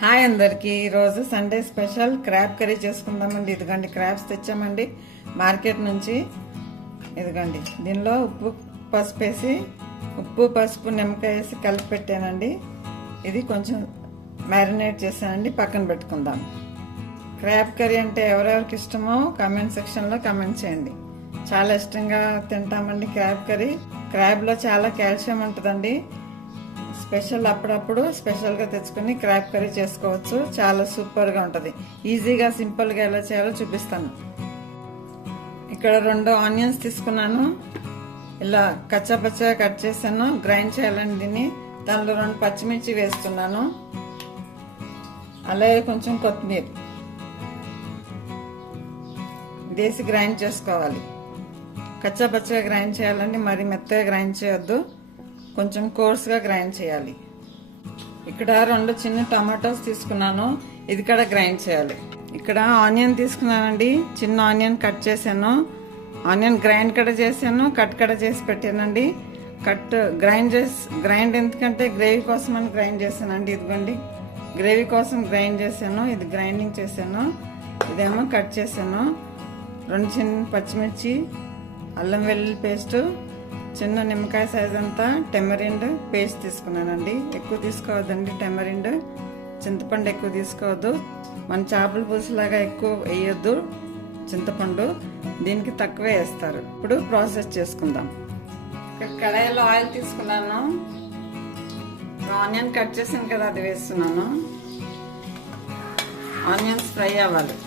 Hi అందరికి ఈరోజు Sunday special crab curry చేసుకుందామండి. ఇదిగోండి క్రాబ్స్ తెచ్చామండి మార్కెట్ నుంచి. ఇదిగోండి దీనిలో ఉప్పు పసుపు వేసి నిమ్మకాయ వేసి కలిపి పెట్టానండి. ఇది కొంచెం మ్యారినేట్ చేశానండి, పక్కన పెట్టుకుందాం. క్రాబ్ కర్రీ అంటే ఎవరెవరికి ఇష్టమో కామెంట్ సెక్షన్లో కామెంట్ చేయండి. చాలా ఇష్టంగా తింటామండి క్రాబ్ కర్రీ. క్రాబ్లో చాలా కాల్షియం ఉంటుందండి. స్పెషల్ అప్పుడప్పుడు స్పెషల్గా తెచ్చుకుని క్రాబ్ కర్రీ చేసుకోవచ్చు. చాలా సూపర్గా ఉంటుంది. ఈజీగా సింపుల్గా ఎలా చేయాలో చూపిస్తాను. ఇక్కడ 2 ఆనియన్స్ తీసుకున్నాను. ఇలా కచ్చాపచ్చగా కట్ చేశాను. గ్రైండ్ చేయాలండి దీన్ని. దానిలో 2 పచ్చిమిర్చి వేస్తున్నాను. అలాగే కొంచెం కొత్తిమీర వేసి గ్రైండ్ చేసుకోవాలి. కచ్చాపచ్చగా గ్రైండ్ చేయాలండి, మరి మెత్తగా గ్రైండ్ చేయొద్దు, కొంచెం కోర్స్గా గ్రైండ్ చేయాలి. ఇక్కడ 2 చిన్న టమాటోస్ తీసుకున్నాను, ఇది కూడా గ్రైండ్ చేయాలి. ఇక్కడ ఆనియన్ తీసుకున్నానండి, చిన్న ఆనియన్ కట్ చేశాను. ఆనియన్ గ్రైండ్ కూడా చేశాను, కట్ కూడా చేసి పెట్టానండి. గ్రైండ్ ఎందుకంటే గ్రేవీ కోసం అని గ్రైండ్ చేశానండి. ఇదిగోండి గ్రేవీ కోసం గ్రైండ్ చేశాను, ఇది గ్రైండింగ్ చేశాను, ఇదేమో కట్ చేశాను. 2 చిన్న పచ్చిమిర్చి, అల్లం వెల్లుల్లి పేస్టు, చిన్న నిమ్మకాయ సైజ్ అంతా టెమరిండ్ పేస్ట్ తీసుకున్నానండి. ఎక్కువ తీసుకోవద్దండి టెమరిండ్. చింతపండు ఎక్కువ తీసుకోవద్దు, మన చేపల పులుసులాగా ఎక్కువ వేయొద్దు చింతపండు, దీనికి తక్కువే వేస్తారు. ఇప్పుడు ప్రాసెస్ చేసుకుందాం. ఇక్కడ కడాయిలో ఆయిల్ తీసుకున్నాను. ఆనియన్ కట్ చేసాను కదా, అది వేస్తున్నాను. ఆనియన్స్ ఫ్రై అవ్వాలి.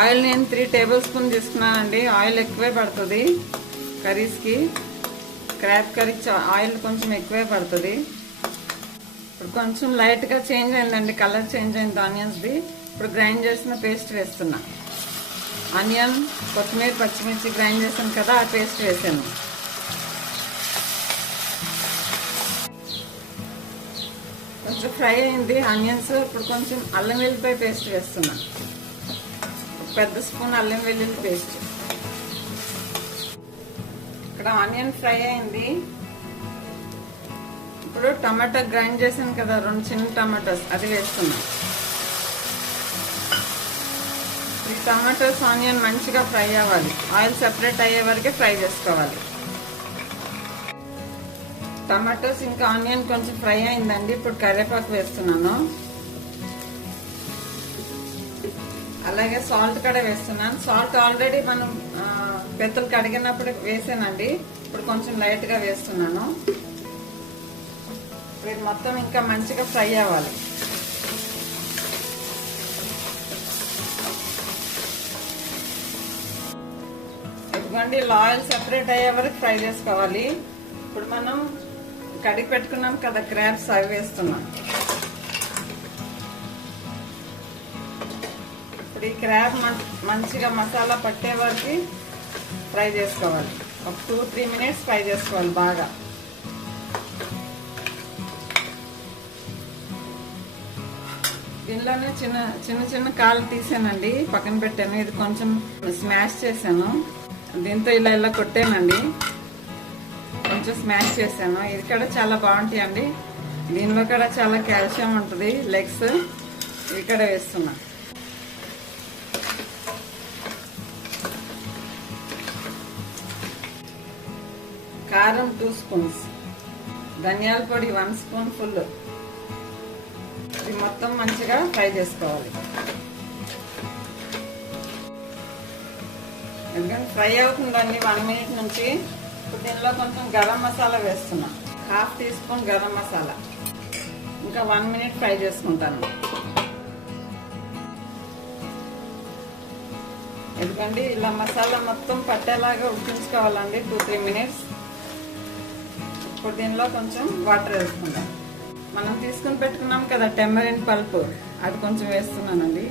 ఆయిల్ నేను 3 టేబుల్ స్పూన్ తీసుకున్నానండి. ఆయిల్ ఎక్కువే పడుతుంది కర్రీస్కి. క్రాబ్ కర్రీకి ఆయిల్ కొంచెం ఎక్కువే పడుతుంది. ఇప్పుడు కొంచెం లైట్గా చేంజ్ అయిందండి, కలర్ చేంజ్ అయింది ఆనియన్స్ది. ఇప్పుడు గ్రైండ్ చేసిన పేస్ట్ వేస్తున్నా. ఆనియన్, కొత్తిమీర, పచ్చిమిర్చి గ్రైండ్ చేసాను కదా, ఆ పేస్ట్ వేసాను. కొంచెం ఫ్రై అయింది ఆనియన్స్. ఇప్పుడు కొంచెం అల్లం వెల్లుల్లిపాయ పేస్ట్ వేస్తున్నా. పెద్ద స్పూన్ అల్లం వెల్లుల్లి పేస్ట్. ఇక్కడ ఆనియన్ ఫ్రై అయింది. ఇప్పుడు టమాటా గ్రైండ్ చేసాను కదా, 2 చిన్న టమాటోస్, అది వేస్తున్నా. ఈ టమాటోస్ ఆనియన్ మంచిగా ఫ్రై అవ్వాలి. ఆయిల్ సెపరేట్ అయ్యే వరకే ఫ్రై చేసుకోవాలి. టమాటోస్ ఇంకా ఆనియన్ కొంచెం ఫ్రై అయిందండి. ఇప్పుడు కరివేపాకు వేస్తున్నాను. అలాగే సాల్ట్ కూడా వేస్తున్నాను. సాల్ట్ ఆల్రెడీ మనం పెత్తలు కడిగినప్పుడు వేసానండి. ఇప్పుడు కొంచెం లైట్గా వేస్తున్నాను. ఇది మొత్తం ఇంకా మంచిగా ఫ్రై అవ్వాలి. ఇదిగోండి ఇలా ఆయిల్ సెపరేట్ అయ్యే వరకు ఫ్రై చేసుకోవాలి. ఇప్పుడు మనం కడిగి పెట్టుకున్నాం కదా క్రాబ్స్, అవి వేస్తున్నాం. ఇప్పుడు ఈ క్రాబ్ మంచిగా మసాలా పట్టే వరకు ఫ్రై చేసుకోవాలి. ఒక 2-3 మినిట్స్ ఫ్రై చేసుకోవాలి బాగా. దీనిలోనే చిన్న చిన్న కాళ్ళు తీసానండి, పక్కన పెట్టాను. ఇది కొంచెం స్మాష్ చేశాను, దీంతో ఇలా కొట్టానండి, కొంచెం స్మాష్ చేశాను. ఇది కూడా చాలా బాగుంటాయండి. దీనిలో కూడా చాలా కాల్షియం ఉంటుంది. లెగ్స్ ఇవి కూడా వేస్తున్నా. కారం 2 స్పూన్స్, ధనియాల పొడి 1 స్పూన్ ఫుల్. ఇది మొత్తం మంచిగా ఫ్రై చేసుకోవాలి. ఎందుకంటే ఫ్రై అవుతుందండి 1 మినిట్ నుంచి. ఇప్పుడు దీనిలో కొంచెం గరం మసాలా వేస్తున్నా, 1/2 టీ స్పూన్ గరం మసాలా. ఇంకా 1 మినిట్ ఫ్రై చేసుకుంటాను. ఎందుకంటే ఇలా మసాలా మొత్తం పట్టేలాగా ఉడికించుకోవాలండి 2-3 మినిట్స్. ఇప్పుడు దీనిలో కొంచెం వాటర్ వేసుకుందాం. మనం తీసుకుని పెట్టుకున్నాం కదా టెమరిన్ పల్పు, అది కొంచెం వేస్తున్నానండి.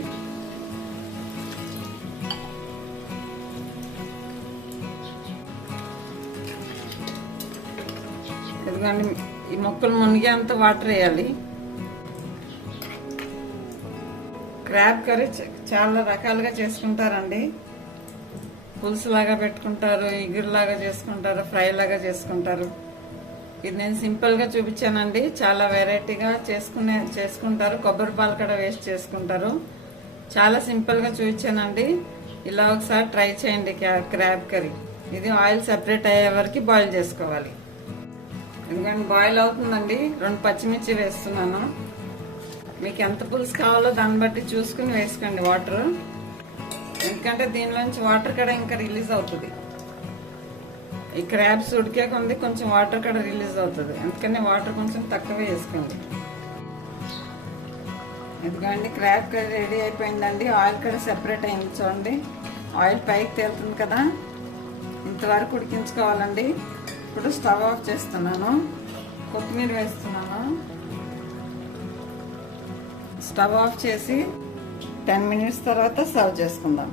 ఎందుకంటే ఈ మొక్కలు మునిగే అంత వాటర్ వేయాలి. క్రాబ్ కర్రీ చాలా రకాలుగా చేసుకుంటారండి. పులుసు లాగా పెట్టుకుంటారు, ఇగురులాగా చేసుకుంటారు, ఫ్రై లాగా చేసుకుంటారు. ఇది నేను సింపుల్ గా చూపించానండి. చాలా వెరైటీగా చేసుకుంటారు. కొబ్బరి పాలు కూడా వేస్ట్ చేసుకుంటారు. చాలా సింపుల్ గా చూపించానండి. ఇలా ఒకసారి ట్రై చేయండి క్రాబ్ కర్రీ. ఇది ఆయిల్ సెపరేట్ అయ్యే వరకు బాయిల్ చేసుకోవాలి. ఎందుకంటే బాయిల్ అవుతుందండి. 2 పచ్చిమిర్చి వేస్తున్నాను. మీకు ఎంత పులుసు కావాలో దాన్ని బట్టి చూసుకుని వేసుకోండి వాటర్. ఎందుకంటే దీనిలోంచి వాటర్ కూడా ఇంకా రిలీజ్ అవుతుంది. ఈ క్రాబ్స్ ఉడికే కొంది కొంచెం వాటర్ కూడా రిలీజ్ అవుతుంది. అందుకని వాటర్ కొంచెం తక్కువ వేసుకోండి. ఎందుకండి క్రాబ్ కర్రీ రెడీ అయిపోయిందండి. ఆయిల్ కూడా సెపరేట్ అయింది చూడండి. ఆయిల్ పైకి తేలుతుంది కదా, ఇంతవరకు ఉడికించుకోవాలండి. ఇప్పుడు స్టవ్ ఆఫ్ చేస్తున్నాను. కొత్తిమీర వేస్తున్నాను. స్టవ్ ఆఫ్ చేసి 10 మినిట్స్ తర్వాత సర్వ్ చేసుకుందాం.